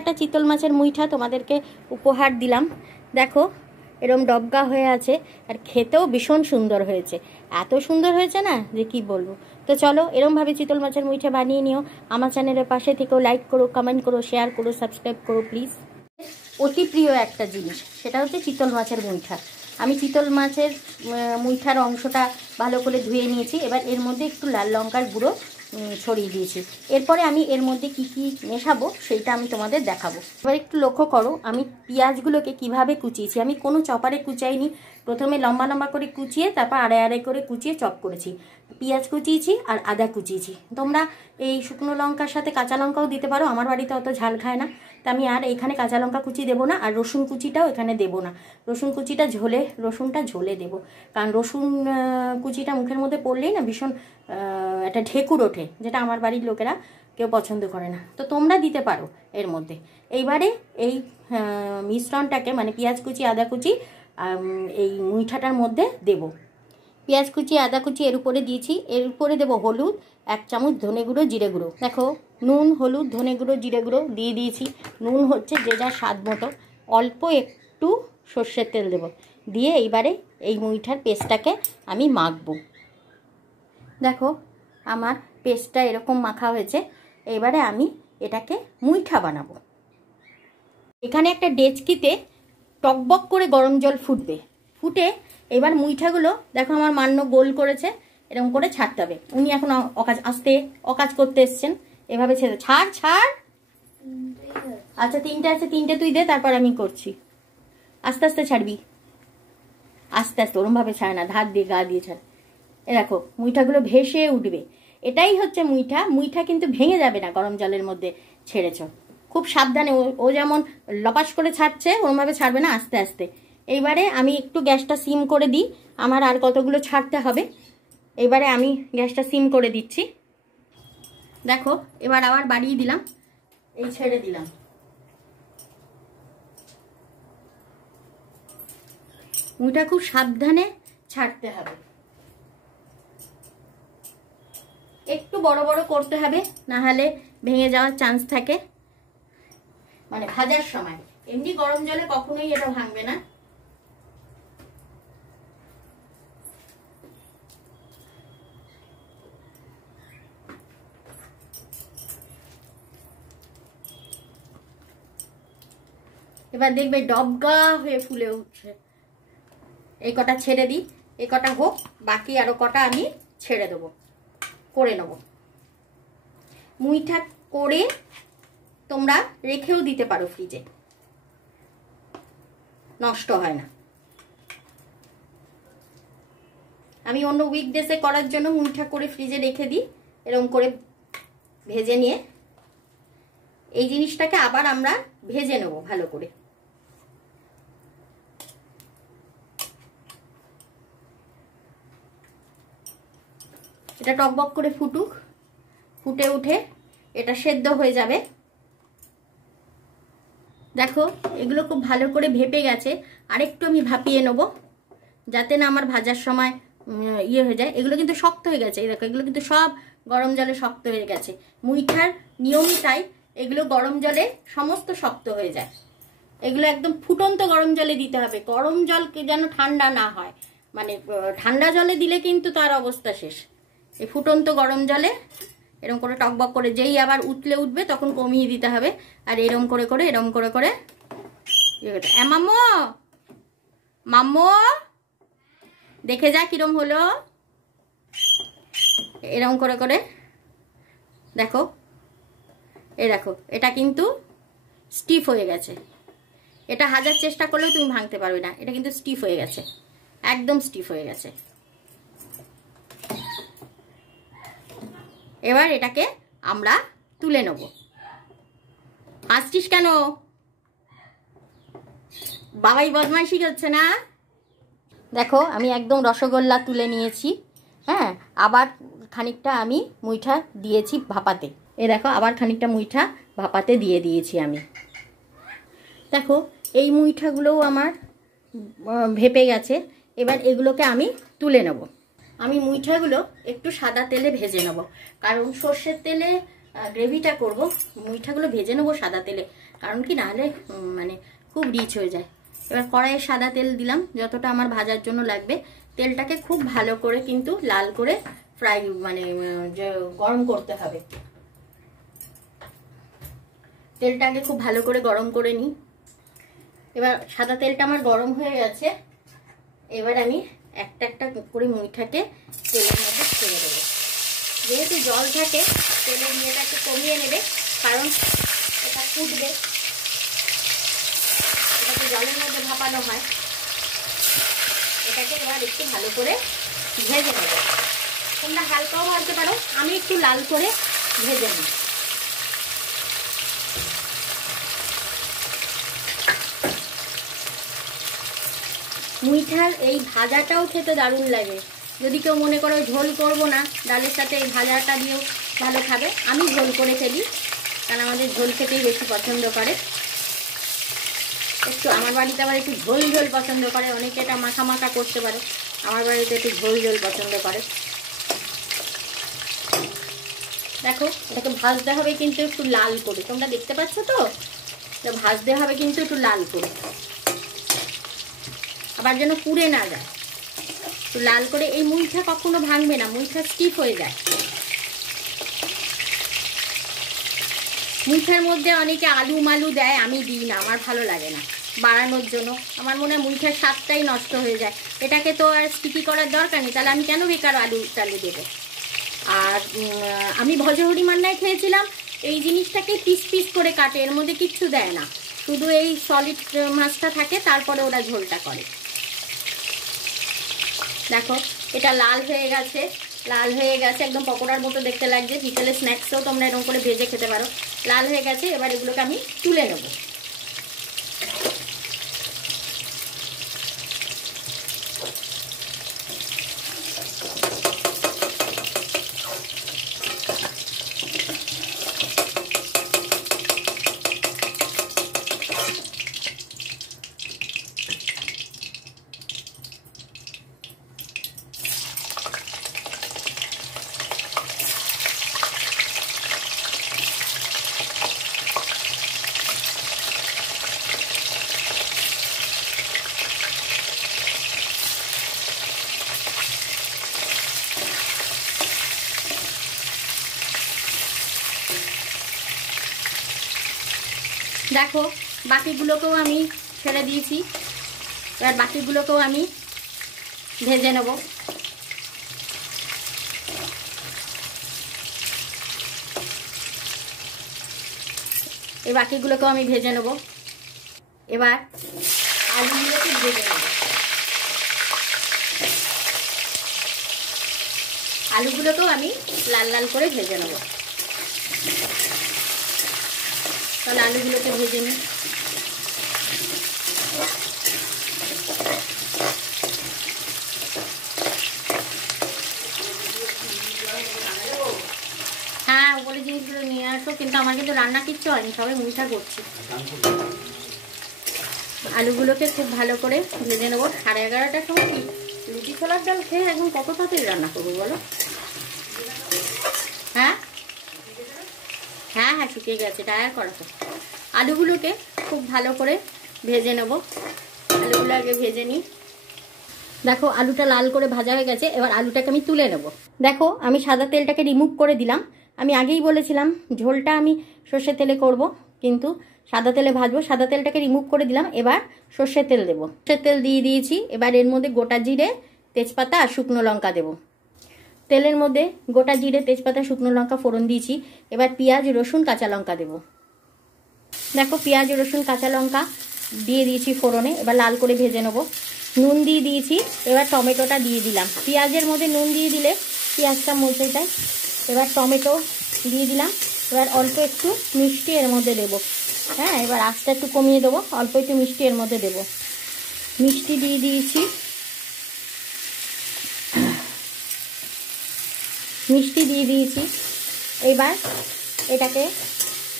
একটা চিতল মাছের মুইঠা তোমাদেরকে উপহার দিলাম। দেখো এরম ডবগা হয়ে আছে, আর খেতেও ভীষণ সুন্দর হয়েছে। এত সুন্দর হয়েছে না যে কি বলবো। তো চলো এরমভাবে চিতল মাছের মুইঠা বানিয়ে নিও। আমার চ্যানেলের পাশে থেকেও লাইক করো, কমেন্ট করো, শেয়ার করো, সাবস্ক্রাইব করো প্লিজ। অতি প্রিয় একটা জিনিস, সেটা হচ্ছে চিতল মাছের মুইঠা। আমি চিতল মাছের মুইঠার অংশটা ভালো করে ধুয়ে নিয়েছি। এবার এর মধ্যে একটু লাল লঙ্কার গুঁড়ো ছড়িয়ে দিয়েছি। এরপরে আমি এর মধ্যে কি কি মেশাবো সেইটা আমি তোমাদের দেখাবো। এবার একটু লক্ষ্য করো আমি পেঁয়াজগুলোকে কিভাবে কুচিয়েছি। আমি কোনো চপারে কুচাইনি, প্রথমে লম্বা লম্বা করে কুচিয়ে তারপর আড়াই আড়াই করে কুচিয়ে চপ করেছি। পেঁয়াজ কুচিয়েছি আর আদা কুচিয়েছি। তোমরা এই শুকনো লঙ্কার সাথে কাঁচা লঙ্কাও দিতে পারো, আমার বাড়িতে অত ঝাল খায় না, তা আমি আর এখানে কাঁচা লঙ্কা কুচি দেবো না, আর রসুন কুচিটাও এখানে দেবো না। রসুন কুচিটা রসুনটা ঝোলে দেবো, কারণ রসুন কুচিটা মুখের মধ্যে পড়লেই না ভীষণ একটা ঢেকুর ওঠে, যেটা আমার বাড়ির লোকেরা কেউ পছন্দ করে না। তো তোমরা দিতে পারো এর মধ্যে। এইবারে এই মিশ্রণটাকে মানে পেঁয়াজ কুচি আদা কুচি এই মুইঠাটার মধ্যে দেব। পেঁয়াজ কুচি আদা কুচি এর উপরে দিয়েছি। এর উপরে দেবো হলুদ, 1 চামচ ধনে গুঁড়ো জিরে গুঁড়ো। দেখো নুন হলুদ ধনে গুঁড়ো জিরে গুঁড়ো দিয়ে দিয়েছি। নুন হচ্ছে যে যার স্বাদ মতো। অল্প একটু সর্ষের তেল দেব, দিয়ে এইবারে এই মুইঠার পেস্টটাকে আমি মাখবো। দেখো আমার পেস্টটা এরকম মাখা হয়েছে। এবারে আমি এটাকে মুইঠা বানাবো। এখানে একটা ডেচকিতে টকবক করে গরম জল ফুটবে। ফুটে এবার মুইঠাগুলো দেখো আমার মান্য গোল করেছে, এরকম করে ছাড়তে হবে। উনি এখন অকাজ করতে এসছেন, এভাবে ছেড়ে ছাড় ছাড়। আচ্ছা 3টে আছে, 3টে তুই দে, তারপর আমি করছি। আস্তে আস্তে ছাড়বি, আস্তে আস্তে, ওরমভাবে ছাড় না, ধার দিয়ে গা দিয়ে ছাড়। এ দেখো মুইঠাগুলো ভেসে উঠবে। এটাই হচ্ছে মুইঠা। মুইঠা কিন্তু ভেঙে যাবে না গরম জলের মধ্যে ছেড়েছ। খুব সাবধানে, ও যেমন লপাস করে ছাড়ছে ওরমভাবে ছাড়বে না, আস্তে আস্তে। এইবারে আমি একটু গ্যাসটা সিম করে দিই, আমার আর কতগুলো ছাড়তে হবে। এবারে আমি গ্যাসটা সিম করে দিচ্ছি। দেখো এবার আবার বাড়িয়ে দিলাম, এই ছেড়ে দিলাম। মুইটা খুব সাবধানে ছাড়তে হবে, একটু বড় বড় করতে হবে, না হলে ভেঙে যাওয়ার চান্স থাকে মানে ভাজার সময়। এমনি গরম জলে কখনোই এটা ভাঙবে না। এবার দেখবে ডবগা হয়ে ফুলে উঠছে। এই কটা ছেড়ে দিই, এই কটা হোক, বাকি আরো কটা আমি ছেড়ে দেবো, করে নেব। মুইঠা করে তোমরা রেখেও দিতে পারো ফ্রিজে, নষ্ট হয় না। আমি অন্য উইকডেসে করার জন্য মুইঠা করে ফ্রিজে রেখে দিই, এরকম করে ভেজে নিয়ে এই জিনিসটাকে আবার আমরা ভেজে নেব ভালো করে। এটা টকবক করে ফুটুক, ফুটে উঠে এটা সেদ্ধ হয়ে যাবে। দেখো এগুলো খুব ভালো করে ভেপে গেছে, আরেকটু আমি ভাপিয়ে নেব যাতে না আমার ভাজার সময় ইয়ে হয়ে যায়। এগুলো কিন্তু শক্ত হয়ে গেছে, এই দেখো এগুলো কিন্তু সব গরম জলে শক্ত হয়ে গেছে। মুইঠার নিয়মই তাই, এগুলো গরম জলে সমস্ত শক্ত হয়ে যায়। এগুলো একদম ফুটন্ত গরম জলে দিতে হবে, গরম জল যেন ঠান্ডা না হয়, মানে ঠান্ডা জলে দিলে কিন্তু তার অবস্থা শেষ। এই ফুটন্ত গরম জলে এরকম করে টকবক করে, যেই আবার উঠবে তখন কমিয়ে দিতে হবে। আর এরম করে করে এরম করে করে মাম্মো মাম্মো দেখে যা কিরম হলো। এরম করে করে দেখো, দেখো এটা কিন্তু স্টিফ হয়ে গেছে। এটা হাজার চেষ্টা করলেও তুমি ভাঙতে পারবে না, এটা কিন্তু স্টিফ হয়ে গেছে, একদম স্টিফ হয়ে গেছে। এবার এটাকে আমরা তুলে নেব। হাসছিস কেন? বাবাই বদমাইশি করছে না? দেখো আমি একদম রসগোল্লা তুলে নিয়েছি। হ্যাঁ, আবার খানিকটা আমি মুইঠা দিয়েছি ভাপাতে। দেখো আবার খানিকটা মুইঠা ভাপাতে দিয়ে দিয়েছি আমি। দেখো এই মুইঠাগুলোও আমার ভেপে গেছে। এবার এগুলোকে আমি তুলে নেব। আমি মুইঠাগুলো একটু সাদা তেলে ভেজে নেব, কারণ সর্ষের তেলে গ্রেভিটা করব। মুইঠাগুলো ভেজে নেবো সাদা তেলে, কারণ কি, নাহলে মানে খুব রিচ হয়ে যায়। এবার কড়াইয়ে সাদা তেল দিলাম যতটা আমার ভাজার জন্য লাগবে। তেলটাকে খুব ভালো করে কিন্তু লাল করে ফ্রাই মানে গরম করতে হবে। তেলটাকে খুব ভালো করে গরম করে নিই। এবার সাদা তেলটা আমার গরম হয়ে গেছে। এবার আমি একটা একটা করে মুইঠাকে তেলের মধ্যে ছেড়ে দেবো। যেহেতু জল থাকে তেলের ইয়েটা একটু কমিয়ে নেবে, কারণ এটা ফুটবে, এটাকে জলের মধ্যে ভাপানো হয়। এটাকে এবার একটু ভালো করে ভেজে নেব। তোমরা হালকাও ভাজতে পারো, আমি একটু লাল করে ভেজে নিই। মুইঠার এই ভাজাটাও খেতে দারুণ লাগে। যদি কেউ মনে করো ঝোল করবো না, ডালের সাথে এই ভাজাটা দিয়েও ভালো খাবে। আমি ঝোল করে ফেলি, কারণ আমাদের ঝোল খেতেই বেশি পছন্দ করে। একটু আমার বাড়িতে আবার একটু ঝোল ঝোল পছন্দ করে, অনেকে এটা মাখা মাখা করতে পারে, আমার বাড়িতে একটু ঝোল ঝোল পছন্দ করে। দেখো এটাকে ভাজতে হবে কিন্তু একটু লাল করে, তোমরা দেখতে পাচ্ছ তো, ভাজতে হবে কিন্তু একটু লাল করে, আবার যেন পুড়ে না যায়। একটু লাল করে। এই মুইঠা কখনো ভাঙবে না, মুইঠা স্টিফ হয়ে যায়। মুইঠার মধ্যে অনেকে আলু মালু দেয়, আমি দিই না, আমার ভালো লাগে না বাড়ানোর জন্য। আমার মনে হয় মুইঠার স্বাদটাই নষ্ট হয়ে যায়। এটাকে তো আর স্টিকি করার দরকার নেই, তাহলে আমি কেন বেকার আলু টালু দেবো। আর আমি ভজহরি মান্নায় খেয়েছিলাম, এই জিনিসটাকে পিস পিস করে কাটে, এর মধ্যে কিচ্ছু দেয় না, শুধু এই সলিড মাছটা থাকে, তারপরে ওরা ঝোলটা করে। দেখো এটা লাল হয়ে গেছে, লাল হয়ে গেছে, একদম পকোড়ার মতো দেখতে লাগছে। বিকেলে স্ন্যাক্সও তোমরা এরকম করে ভেজে খেতে পারো। লাল হয়ে গেছে, এবার এগুলোকে আমি তুলে নেব। দেখো বাকিগুলোকেও আমি ছেড়ে দিয়েছি, এবার বাকিগুলোকেও আমি ভেজে নেব। এই বাকিগুলোকেও আমি ভেজে নেব। এবার আলুগুলোকে ভেজে নেব। আলুগুলোকেও আমি লাল লাল করে ভেজে নেব। তাহলে আলুগুলোকে ভেজে নিই। হ্যাঁ উপরে জিনিসগুলো নিয়ে আসো, কিন্তু আমার কিন্তু রান্না কিচ্ছু হয়নি, সবাই মুইঠা করছি। আলুগুলোকে খুব ভালো করে ভেজে নেবো। 11:30টার সময় কি রুটি ছোলার ডাল খেয়ে এখন কত তাড়াতাড়ি রান্না করবো বলো? হ্যাঁ হ্যাঁ হ্যাঁ শুকিয়ে গেছে, টায়ার করা তো। আলুগুলোকে খুব ভালো করে ভেজে নেব। আলুগুলো আগে ভেজে নিই। দেখো আলুটা লাল করে ভাজা হয়ে গেছে, এবার আলুটাকে আমি তুলে নেব। দেখো আমি সাদা তেলটাকে রিমুভ করে দিলাম। আমি আগেই বলেছিলাম ঝোলটা আমি সর্ষের তেলে করব, কিন্তু সাদা তেলে ভাজবো। সাদা তেলটাকে রিমুভ করে দিলাম, এবার সর্ষের তেল দেবো। সর্ষের তেল দিয়ে দিয়েছি। এবার এর মধ্যে গোটা জিরে, তেজপাতা আর শুকনো লঙ্কা দেবো। তেলের মধ্যে গোটা জিরে, তেজপাতা, শুকনো লঙ্কা ফোড়ন দিয়েছি। এবার পেঁয়াজ, রসুন, কাঁচা লঙ্কা দেবো। দেখো পেঁয়াজ, রসুন, কাঁচা লঙ্কা দিয়ে দিয়েছি ফোড়নে, এবার লাল করে ভেজে নেবো। নুন দিয়ে দিয়েছি, এবার টমেটোটা দিয়ে দিলাম। পেঁয়াজের মধ্যে নুন দিয়ে দিলে পেঁয়াজটা মজে যায়। এবার টমেটো দিয়ে দিলাম। এবার অল্প একটু মিষ্টি এর মধ্যে দেবো। হ্যাঁ এবার আঁচটা একটু কমিয়ে দেবো, অল্প একটু মিষ্টি এর মধ্যে দেবো। মিষ্টি দিয়ে দিয়েছি, মিষ্টি দিয়ে দিয়েছি। এবার এটাকে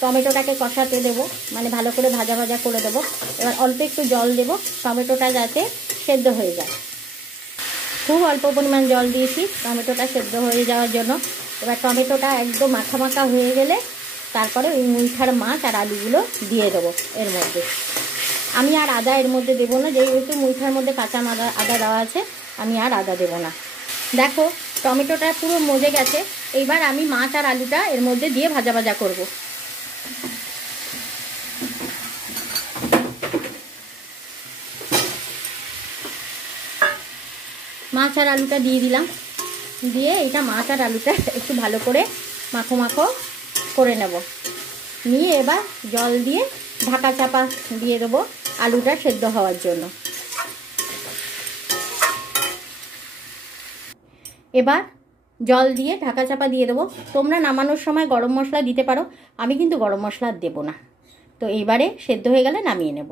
টমেটোটাকে কষাতে দেবো, মানে ভালো করে ভাজা ভাজা করে দেবো। এবার অল্প একটু জল দেবো, টমেটোটা যাতে সেদ্ধ হয়ে যায়। খুব অল্প পরিমাণ জল দিয়েছি টমেটোটা সেদ্ধ হয়ে যাওয়ার জন্য। এবার টমেটোটা একদম মাখা মাখা হয়ে গেলে তারপরে ওই মুইঠার মাছ আর আলুগুলো দিয়ে দেবো এর মধ্যে। আমি আর আদা এর মধ্যে দেবো না, যেহেতু মুইঠার মধ্যে কাঁচা আদা দেওয়া আছে, আমি আর আদা দেবো না। দেখো টমেটোটা পুরো মজে গেছে। এইবার আমি মাছ আর আলুটা এর মধ্যে দিয়ে ভাজা ভাজা করব। মাছ আর আলুটা দিয়ে দিলাম, দিয়ে এইটা মাছ আর আলুটা একটু ভালো করে মাখো মাখো করে নেব। নিয়ে এবার জল দিয়ে ঢাকা চাপা দিয়ে দেবো আলুটা সেদ্ধ হওয়ার জন্য। এবার জল দিয়ে ঢাকা চাপা দিয়ে দেবো। তোমরা নামানোর সময় গরম মশলা দিতে পারো, আমি কিন্তু গরম মশলা দেবো না। তো এইবারে সেদ্ধ হয়ে গেলে নামিয়ে নেব।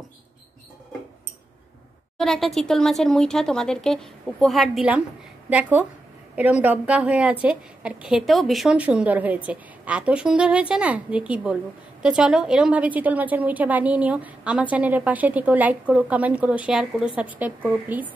একটা চিতল মাছের মুইঠা তোমাদেরকে উপহার দিলাম। দেখো এরম ডবগা হয়ে আছে, আর খেতেও ভীষণ সুন্দর হয়েছে। এত সুন্দর হয়েছে না যে কি বলবো। তো চলো এরমভাবে চিতল মাছের মুইঠা বানিয়ে নিও। আমার চ্যানেলের পাশে থেকেও লাইক করো, কমেন্ট করো, শেয়ার করো, সাবস্ক্রাইব করো প্লিজ।